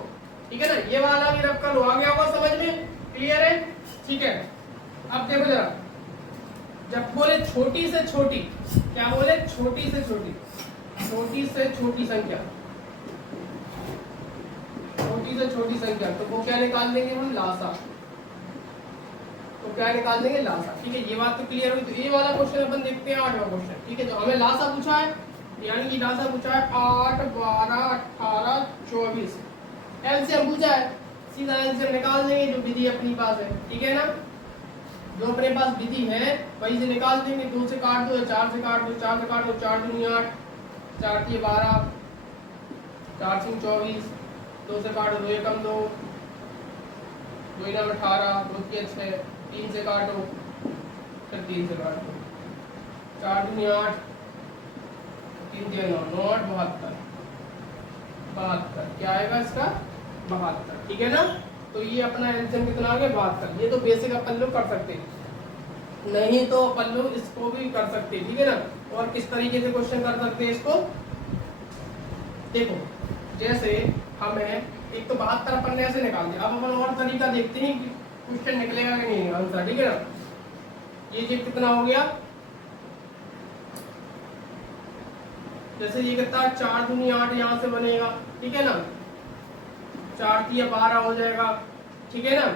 ठीक है ना? ये वाला भी रख कर आ गया होगा समझ में, क्लियर है? ठीक है, अब देखो जरा, जब बोले छोटी से छोटी, क्या बोले? छोटी से छोटी संख्या, छोटी से छोटी संख्या, तो वो क्या निकाल देंगे हम? लासा। तो क्या निकाल देंगे? लासा। ठीक है, ये बात तो क्लियर हुई। तो ये वाला क्वेश्चन अपन देखते हैं, 8वां क्वेश्चन। ठीक है, तो हमें लासा पूछा है, यानी कि लासा पूछा है 8, 12, 18, 24। एलसीएम पूछा है, सीधा एलसीएम निकाल देंगे जो विधि अपनी पास है। ठीक है ना, जो अपने पास विधि है वही से निकाल देंगे। 2 से काट दो, 4 से काट दो, 4 से काट दो, 4 दूनी 8, 4 3 12, 4 3 24, 2 से काटो 2 एकम 2, 2 9 18, 2 3 6, 3 से काटो, फिर 3 से काटो, 4 दूनी 8, 3 3 9, 9 8 72, 72 क्या आएगा इसका? 72। ठीक है ना, तो ये अपना एलसीएम कितना आ गया? 72। ये तो बेसिक अपन लोग कर सकते हैं, नहीं तो अपन लोग इसको भी कर सकते हैं। ठीक है ना, और किस तरीके से क्वेश्चन कर सकते हैं इसको? देखो जैसे हमें एक तो 72 अपन ने ऐसे निकाल दिया, अब अपन और तरीका देखते हैं कि क्वेश्चन निकलेगा कि नहीं आंसर। ठीक है ना, ये चीज कितना हो गया? जैसे ये कितना? 4 दूनी 8 यहाँ से बनेगा। ठीक है ना, 4 3 12 हो जाएगा। ठीक है ना,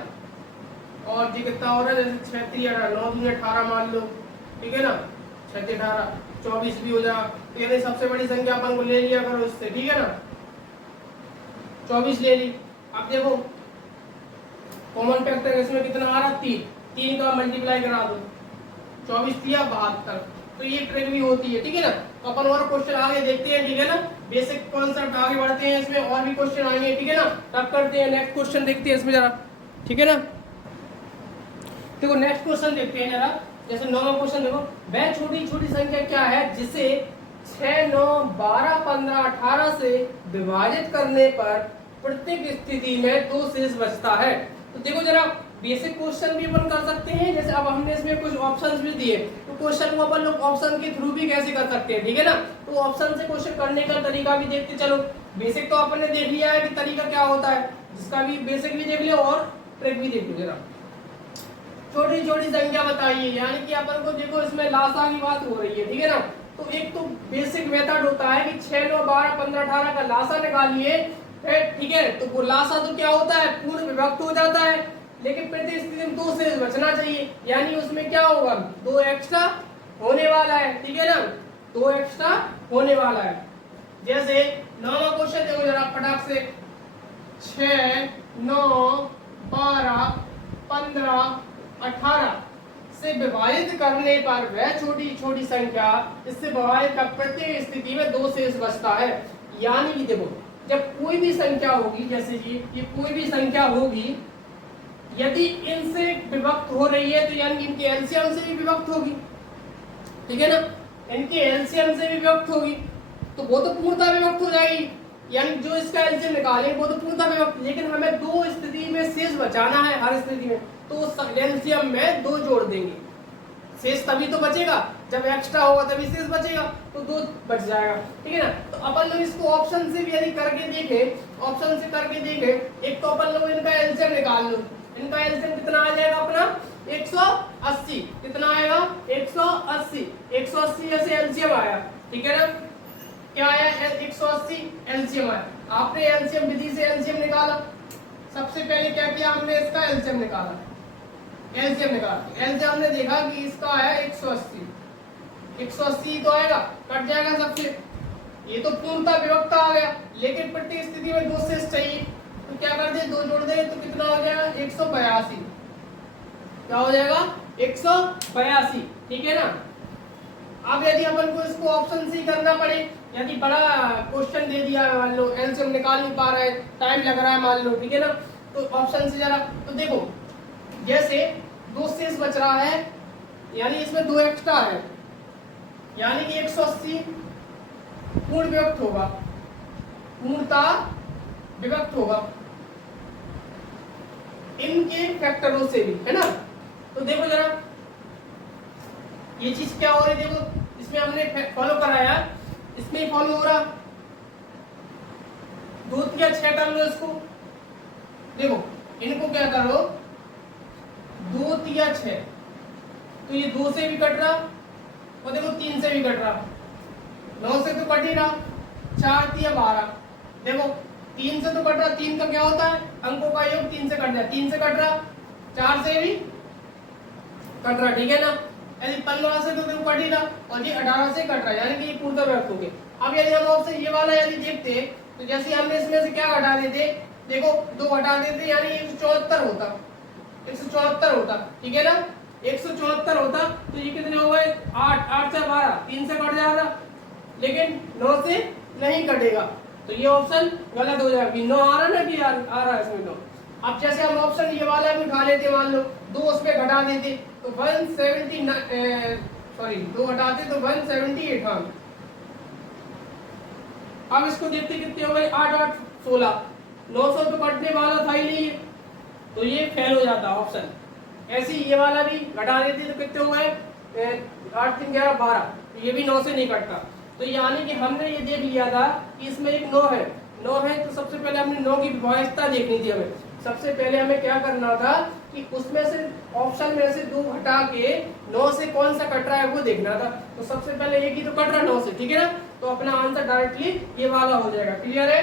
और ये कितना हो रहा है? जैसे 6 3 18, 9 दूनी 18 मान लो। ठीक है ना, 6 3 18, 24 भी हो जाएगा। तो यानी सबसे बड़ी संख्या अपन को ले लिया करो इससे। ठीक है ना, 24 ले ली। अब देखो कॉमन फैक्टर इसमें कितना आ रहा? 3, 3 का मल्टीप्लाई करा दो, 24 दिया 72। तो ये ट्रिक भी होती है। ठीक है ना, तो अपन और क्वेश्चन आगे देखते हैं। ठीक है ना, बेसिक कॉन्सेप्ट आगे बढ़ते हैं, इसमें और भी क्वेश्चन आएंगे। ठीक है ना, तब करते हैं नेक्स्ट क्वेश्चन देखते हैं इसमें जरा। ठीक है ना, देखो नेक्स्ट क्वेश्चन देखते हैं जरा। जैसे 9वां क्वेश्चन देखो, वह छोटी छोटी संख्या क्या है जिसे 6 9 12 15 18 से विभाजित करने पर प्रत्येक स्थिति में 2 शेष बचता है? तो देखो जरा, बेसिक क्वेश्चन भी अपन कर सकते हैं। जैसे अब हमने इसमें कुछ ऑप्शंस भी दिए, तो क्वेश्चन को अपन लोग ऑप्शन के थ्रू भी कैसे कर सकते हैं। ठीक है ना, तो ऑप्शन से क्वेश्चन करने का तरीका भी देखते चलो। बेसिक तो अपन ने देख लिया है कि तरीका क्या होता है, जिसका भी बेसिक भी देख लिया और ट्रिक भी देख लो जरा। छोटी छोटी संख्या बताइए, यानी कि अपन को देखो इसमें लासा की बात हो रही है। ठीक है ना, तो एक तो बेसिक मेथड होता है कि 6 9 12 15 18 का लासा निकालिए। ठीक है, तो वो लासा तो क्या होता है? पूर्ण विभक्त हो जाता है, लेकिन प्रत्येक स्थिति में 2 शेष बचना चाहिए, यानी उसमें क्या होगा? 2 एक्स्ट्रा होने वाला है। ठीक है ना, 2 एक्स्ट्रा होने वाला है। जैसे 9वां क्वेश्चन देखो जरा फटाक से, 6 9 12 15 18 से विभाजित करने पर वह छोटी छोटी संख्या इससे विभाजित का प्रत्येक स्थिति में 2 शेष बचता है। यानी कि देखो, जब कोई भी संख्या होगी, जैसे ये कोई भी संख्या होगी, यदि इनसे विभक्त हो रही है तो यानी इनके एलसीएम से भी विभक्त होगी। ठीक है ना, इनके एलसीएम से भी विभक्त होगी, तो वो तो पूर्णतः विभक्त हो जाएगी, यानी जो इसका एलसीएम निकालेंगे वो तो पूर्णतः विभक्त। लेकिन हमें 2 स्थिति में शेष बचाना है, हर स्थिति में, तो एलसीएम में 2 जोड़ देंगे। शेष तभी तो बचेगा जब एक्स्ट्रा होगा, तभी शेष बचेगा, तो 2 बच जाएगा। ठीक है ना, तो अपन लोग इसको ऑप्शन से भी यदि करके देखें, ऑप्शन से करके देखें, एक तो अपन लोग इनका एलसीएम निकाल लो। इनका एलसीएम कितना आ जाएगा अपना? 180। कितना आएगा? 180। 180 ऐसे एलसीएम आया। ठीक है ना, क्या आया? 180 एलसीएम आया। आपने एलसीएम विधि से एलसीएम निकाला, सबसे पहले क्या किया हमने? इसका एलसीएम निकाला। एलसीएम निकाला, एलसीएम हमने देखा कि इसका आया 180। 180 तो आएगा, कट जाएगा सबसे, ये तो पूर्णतः विभक्त आ गया, लेकिन प्रत्येक स्थिति में 2 शेष चाहिए, तो क्या कर दे? 2 जोड़ दे, तो कितना हो जाएगा? 182। क्या हो जाएगा? 182, ठीक है ना। अब यदि अपन को इसको ऑप्शन सी करना पड़े, यदि बड़ा क्वेश्चन दे दिया मान लो एलसीएम निकाल नहीं पा रहा है, टाइम लग रहा है मान लो, ठीक है ना, तो ऑप्शन से जरा तो देखो जैसे 2 शेष बच रहा है, यानी इसमें 2 एक्स्ट्रा है, यानी कि 180 पूर्ण विभक्त होगा, पूर्णता विभक्त होगा इनके फैक्टरों से भी, है ना। तो देखो जरा ये चीज क्या हो रही है, देखो इसमें हमने फॉलो कराया, इसमें ही फॉलो हो रहा, 2 या 6 कर लो इसको, देखो इनको क्या करो 2 या 6, तो ये 2 से भी कट रहा और देखो 3 से भी कट रहा, 9 से तो कट ही रहा, 4 या 12, देखो 3 से तो कट रहा, 3 का क्या होता है अंकों का योग, 3 से कट जाए, 3 से कट रहा, 4 से भी कट रहा, ठीक है ना। यदि 15 से तो देखो कट ही रहा और ये 18 से कट रहा, यानी कि ये पूर्णता विभक्त हो गया। अब यदि हम ऑप्शन ये वाला यदि देखते तो जैसे हमने इसमें से क्या घटा देते, देखो 2 घटा देते, यानी 174 होता, 174 होता, ठीक है ना, 174 होता, तो ये कितने हो गए 8, 8 से 12, 3 से कट जा रहा, लेकिन 9 से नहीं कटेगा, तो ये ऑप्शन गलत हो जाएगा। 9 आ रहा ना कि आ रहा है इसमें 9। अब जैसे हम ऑप्शन ये वाला भी उठा लेते, मान लो 2 उस पे घटा देते तो 179, सॉरी 2 हटाते तो 178 हम। अब इसको देखते कितने हो गए 8 8 16, 900 तो कटने वाला था ही नहीं, तो ये फेल हो जाता ऑप्शन। ऐसे ही ये वाला भी घटा देते तो कितने हो गए 8 3 11 12, तो ये भी 9 से नहीं कटता। तो यानी कि हमने ये देख लिया था कि इसमें एक 9 है, 9 है, तो सबसे पहले हमने 9 की विभाज्यता देखनी थी हमें। सबसे पहले हमें क्या करना था कि उसमें से ऑप्शन में से 2 हटा के 9 से कौन सा कट रहा है वो देखना था। तो सबसे पहले एक ही तो कट रहा 9 से, ठीक है ना, तो अपना आंसर डायरेक्टली ये वाला हो जाएगा। क्लियर है,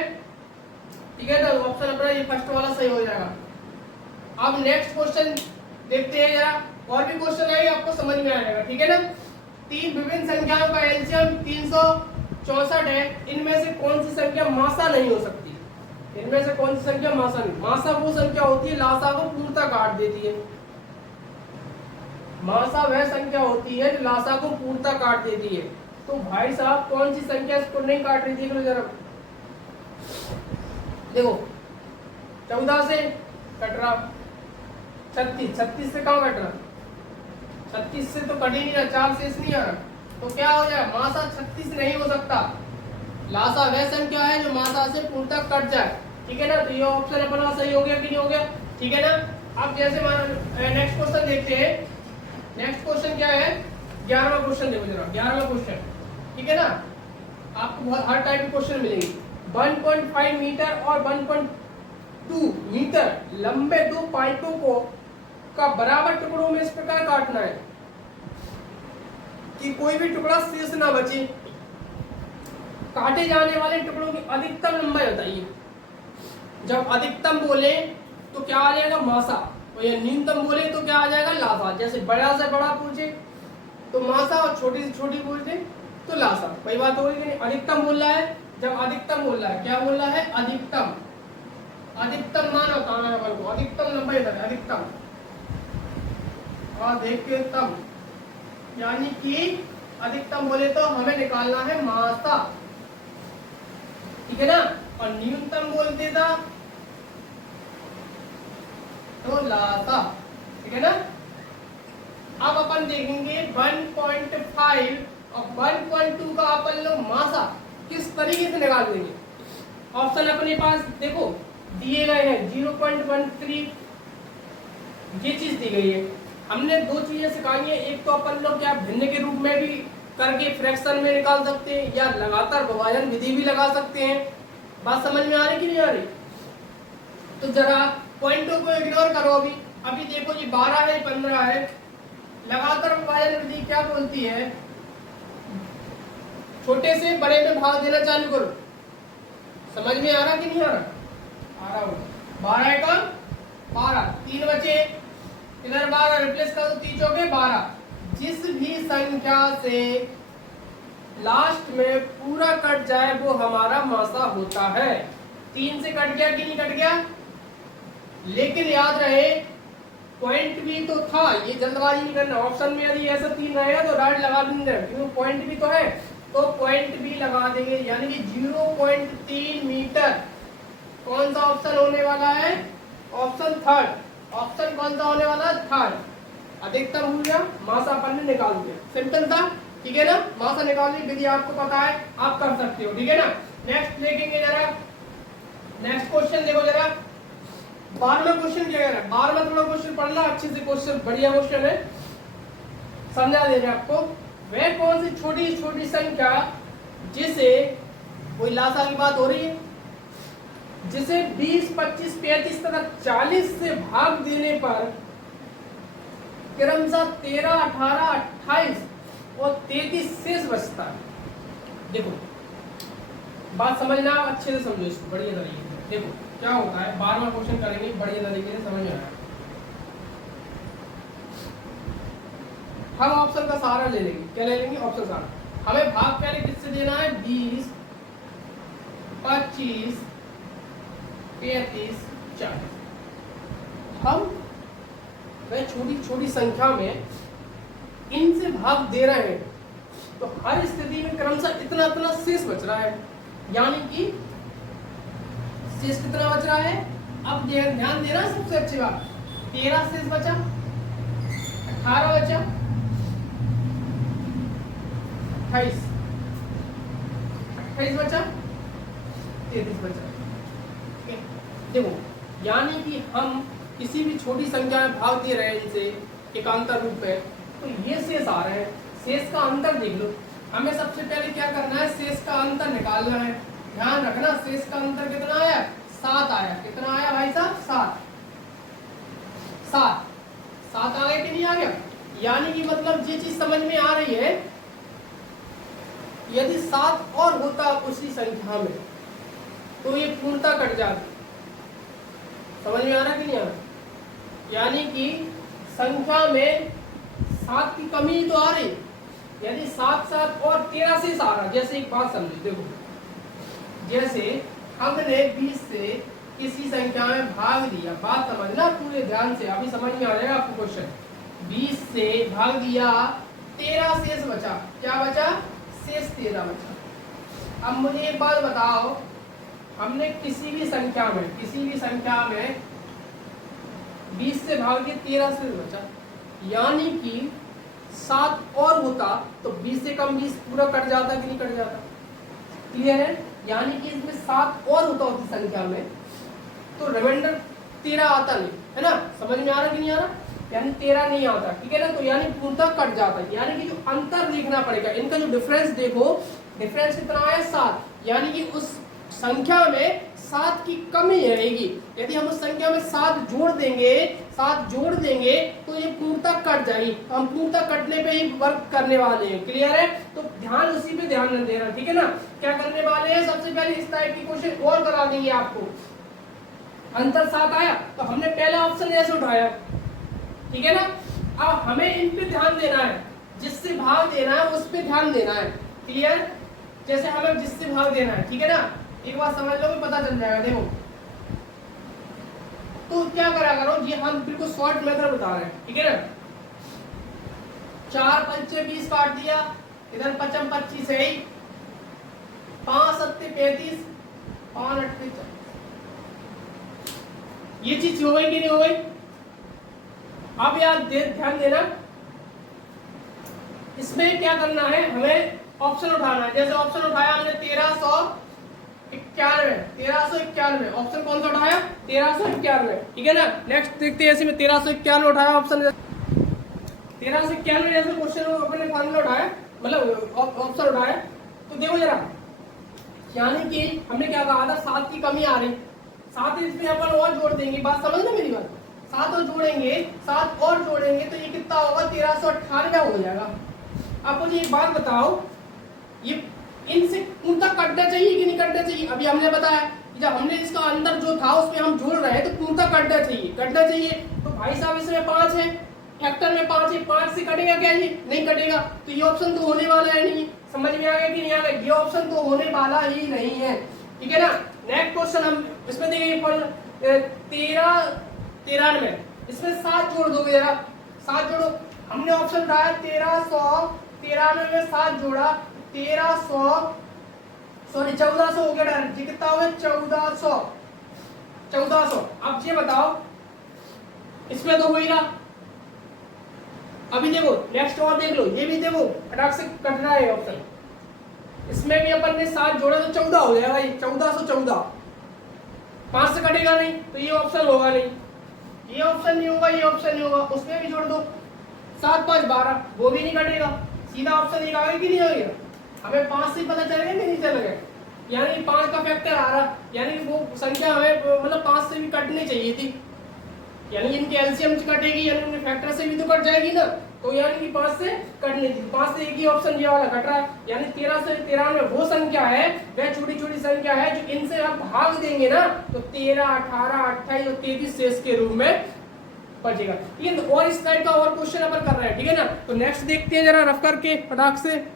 ठीक है ना, ऑप्शन अपना ये फर्स्ट वाला सही हो जाएगा। अब नेक्स्ट क्वेश्चन देखते हैं जरा, और भी क्वेश्चन आएगा आपको समझ में आएगा, ठीक है ना। 3 विभिन्न संख्याओं का एलसीएम 364 है, इनमें से कौन सी संख्या मासा नहीं हो सकती, इनमें से कौन सी संख्या मासा नहीं। मासा वो संख्या होती है लासा को पूर्णता काट देती है, मासा वह संख्या होती है जो लासा को पूर्णता काट देती है। तो भाई साहब कौन सी संख्या इसको नहीं काट रही, देख लो जरा, देखो 14 से कट रहा, 36 से कहाँ कट रहा, 36 से तो कट ही नहीं रहा, 4 शेष नहीं आ रहा, तो क्या हो जाए मासा 36 नहीं हो सकता। लासा वह संख्या है जो मासा से पूर्णता कट जाए, ठीक है ना। तो ये ऑप्शन अपना सही हो गया कि नहीं हो गया, ठीक है ना। अब जैसे नेक्स्ट क्वेश्चन देखते हैं। नेक्स्ट क्वेश्चन क्या है, 11वां क्वेश्चन देखो जरा, 11वां क्वेश्चन, ठीक है ना। आपको बहुत हर टाइप के क्वेश्चन मिलेंगे। 1.5 मीटर और 1.2 मीटर लंबे 2 पाइपों को का बराबर टुकड़ों में इस प्रकार काटना है कि कोई भी टुकड़ा शेष ना बचे। काटे जाने वाले टुकड़ों की अधिकतम लंबाई बताइए। जब अधिकतम बोले तो क्या आ जाएगा मासा, और या न्यूनतम बोले तो क्या आ जाएगा लासा। जैसे बड़ा से बड़ा पूछे तो मासा और छोटी से छोटी पूछे तो लासा, वही बात हो गई। अधिकतम बोल रहा है, जब अधिकतम बोल रहा है, क्या बोल रहा है अधिकतम, अधिकतम मान बताना है अपन को, अधिकतम लंबाई है अधिकतम, अधिकतम, यानी कि अधिकतम बोले तो हमें निकालना है मासा, ठीक है ना। और न्यूनतम बोलते था तो लासा, ठीक है ना। अब अपन देखेंगे 1.5 और 1.2 का अपन लोग मासा किस तरीके से निकाल देंगे। ऑप्शन अपने पास देखो दिए गए हैं, 0.13 ये चीज दी गई है। हमने 2 चीजें सिखाई है, एक तो अपन लोग क्या भिन्न के रूप में भी करके फ्रैक्शन में निकाल सकते हैं, या लगातार विभाजन विधि भी लगा सकते हैं। बात समझ में आ रही कि नहीं आ रही। तो जरा पॉइंटों को इग्नोर करो। अभी देखो जी 12 है 15 है, लगातार विभाजन विधि क्या बोलती है, छोटे से बड़े में भाग देना चालू करो। समझ में आ रहा कि नहीं आ रहा, आ रहा हो। 12 का 12, 3 बचे, इधर 12 रिप्लेस कर दो, 3 चौके 12। जिस भी संख्या से लास्ट में पूरा कट जाए वो हमारा मासा होता है। 3 से कट गया कि नहीं कट गया, लेकिन याद रहे पॉइंट भी तो था, ये जल्दबाजी नहीं करना। ऑप्शन में यदि ऐसा 3 रहेगा तो डायरेक्ट लगा देंगे, क्योंकि पॉइंट भी तो है, तो पॉइंट भी लगा देंगे, यानी कि 0.3 मीटर। कौन सा ऑप्शन होने वाला है? Option third. ऑप्शन कौन सा होने वाला है? थर्ड। अधिकतम ऊर्जा मासा अपन ने निकाल दिया, सिंपल था, ठीक है ना। मासा निकालने की विधि आपको पता है, आप कर सकते हो, ठीक है ना। नेक्स्ट देखेंगे जरा, नेक्स्ट क्वेश्चन देखो जरा, 12वां क्वेश्चन क्या कह रहा है। 12वां थोड़ा क्वेश्चन पढ़ना अच्छे से, क्वेश्चन बढ़िया क्वेश्चन है, समझा देंगे आपको। वह कौन सी छोटी छोटी संख्या जिसे, कोई लासा की बात हो रही है, जिसे 20, 25, 35 तथा 40 से भाग देने पर क्रमशः 13, 18, 28 और 33 शेष बचता है। देखो बात समझना, अच्छे से समझो इसको बढ़िया तरीके से। देखो क्या होता है, 12वां क्वेश्चन करेंगे बढ़िया तरीके से, समझ में आएगा। हम ऑप्शन का सहारा ले लेंगे, क्या ले लेंगे? ऑप्शन सहारा। हमें भाग पहले किससे देना है? 20, 25, 33, 40। हम वह छोटी छोटी संख्या में इनसे भाग दे रहे हैं, तो हर स्थिति में क्रमशः इतना इतना शेष बच रहा है, यानी कि शेष कितना बच रहा है? अब ध्यान देना, सबसे अच्छी बात, 13 शेष बचा, 18 बचा, 28 बचा, 33 बचा, ठीक है। देखो यानी कि हम किसी भी छोटी संख्या में भाग दे रहे हैं इनसे एकांतर रूप में, तो ये शेष आ रहे हैं। शेष का अंतर देख लो, हमें सबसे पहले क्या करना है? शेष का अंतर निकालना है। ध्यान रखना, शेष का अंतर कितना आया? 7 आया। कितना आया भाई साहब? 7। 7 आ गया कि नहीं आ गया? यानी कि मतलब ये चीज समझ में आ रही है, यदि 7 और होता उसी संख्या में तो ये पूर्णता कट जाती। समझ में आ रहा कि नहीं आ रहा? यानी कि संख्या में 7 की कमी तो आ रही, यदि 7 7 और 13 से आ रहा। जैसे एक बात समझो, देखो जैसे हमने 20 से किसी संख्या में भाग दिया, बात समझना पूरे ध्यान से, अभी समझ में आ जाएगा आपको क्वेश्चन। 20 से भाग दिया, 13 शेष बचा। क्या बचा? शेष 13 बचा। अब मुझे एक बात बताओ, हमने किसी भी संख्या में 20 से भाग दिया, 13 शेष बचा, यानी कि 7 और होता तो 20 से कम 20 पूरा कट जाता कि नहीं कट जाता? क्लियर है? यानी कि इसमें 7 और होता उसी संख्या में तो रिमाइंडर 13 आता नहीं, है ना। समझ में आ रहा कि नहीं आ रहा? यानी 13 नहीं आता, ठीक है ना। तो यानी पूर्णता कट जाता है, यानी कि जो अंतर देखना पड़ेगा, इनका जो डिफरेंस देखो, डिफरेंस कितना आया? 7। यानी कि उस संख्या में 7 की कमी रहेगी। यदि हम उस संख्या में 7 जोड़ देंगे तो ये पूर्णता कट जाएगी। हम पूर्णता कटने पे ही वर्क करने वाले हैं, क्लियर है? तो ध्यान उसी पे ध्यान देना, ठीक है ना। क्या करने वाले हैं? सबसे पहले इस टाइप की क्वेश्चन और करा देंगे आपको। अंतर 7 आया तो हमने पहला ऑप्शन ऐसे उठाया, ठीक है ना। अब हमें इन पे ध्यान देना है, जिससे भाग देना है उस पे ध्यान देना है, क्लियर? जैसे हमें जिससे भाग देना है, ठीक है ना। एक बात समझ लो, पता चल जाएगा। देखो तो क्या करा करो, ये हम बिल्कुल शॉर्ट मेथड बता रहे हैं, ठीक है ना। 4 पंचे 20 काट दिया, इधर 55 25 है ही, 5 7 35, 5 8 40। ये चीज हो गई कि नहीं हो गई? अब यार ध्यान देना, इसमें क्या करना है, हमें ऑप्शन उठाना है। जैसे ऑप्शन उठाया हमने 1391, ऑप्शन कौन सा उठाया? 1391, ठीक है ना। नेक्स्ट देखते हैं, ऐसे में 1391 उठाया ऑप्शन, 1391 जैसे क्वेश्चन अपने फॉर्मूला उठाया, मतलब ऑप्शन उठाया। तो देखो जरा, यानी कि हमने क्या कहा था? 7 की कमी आ रही, 7 इसमें अपन और जोड़ देंगे। बात समझ ना मेरी बात? 7 और जोड़ेंगे तो ये कितना होगा? 1398 हो जाएगा। अब मुझे एक बात बताओ, ये इनसे पूर्णता कटना चाहिए कि नहीं कटना चाहिए? अभी हमने बताया कि जब हमने इसका अंदर जो था उसमें हम जोड़ रहे हैं तो पूर्णता कटना चाहिए। तो भाई साहब इसमें 5 है, फैक्टर में 5 है, 5 से कटेगा क्या? ये नहीं कटेगा, तो ये ऑप्शन तो होने वाला है नहीं। समझ में आ गया कि नहीं आ गया? ये ऑप्शन तो होने वाला ही नहीं है, ठीक है ना। नेक्स्ट क्वेश्चन हम इसमें देखेंगे 1393, इसमें 7 जोड़ दोगे जरा, 7 जोड़ो। हमने ऑप्शन उठाया 1393 में 7 जोड़ा, 1400 हो गया डायरेक्ट। ये कितना हो गया? 1400। अब ये बताओ, इसमें तो हो ही रहा। अभी देखो नेक्स्ट और देख लो, ये भी देखो फटाक से कट रहा है ऑप्शन। इसमें भी अपन ने 7 जोड़ा तो 14 हो जाएगा भाई, 1414। 5 से कटेगा नहीं तो ये ऑप्शन होगा नहीं, ये ऑप्शन नहीं होगा, ये ऑप्शन नहीं होगा। उसमें भी जोड़ दो 7 5 12, वो भी नहीं कटेगा। सीधा ऑप्शन एक आगे कि नहीं आएगा? हमें 5 से पता चलेगा कि नहीं चलेगा? यानी 5 का फैक्टर आ रहा, यानी वो संख्या हमें मतलब 5 से भी कटनी चाहिए थी, यानी इनके एलसीएम से कटेगी, यानी उनके फैक्टर से भी तो कट जाएगी ना, तो यानी कि 5 से कटनी थी। 5 से एक ही ऑप्शन ये वाला कट रहा है, यानी 13 से 93 वो संख्या है, वह छोटी छोटी संख्या है जो इनसे आप भाग देंगे ना तो 13 18 28 और 33 शेष के रूप में बचेगा। ठीक है, और इस टाइप का और क्वेश्चन अपन कर रहे हैं। ठीक है ना, तो नेक्स्ट देखते हैं जरा रफ करके फटाक से।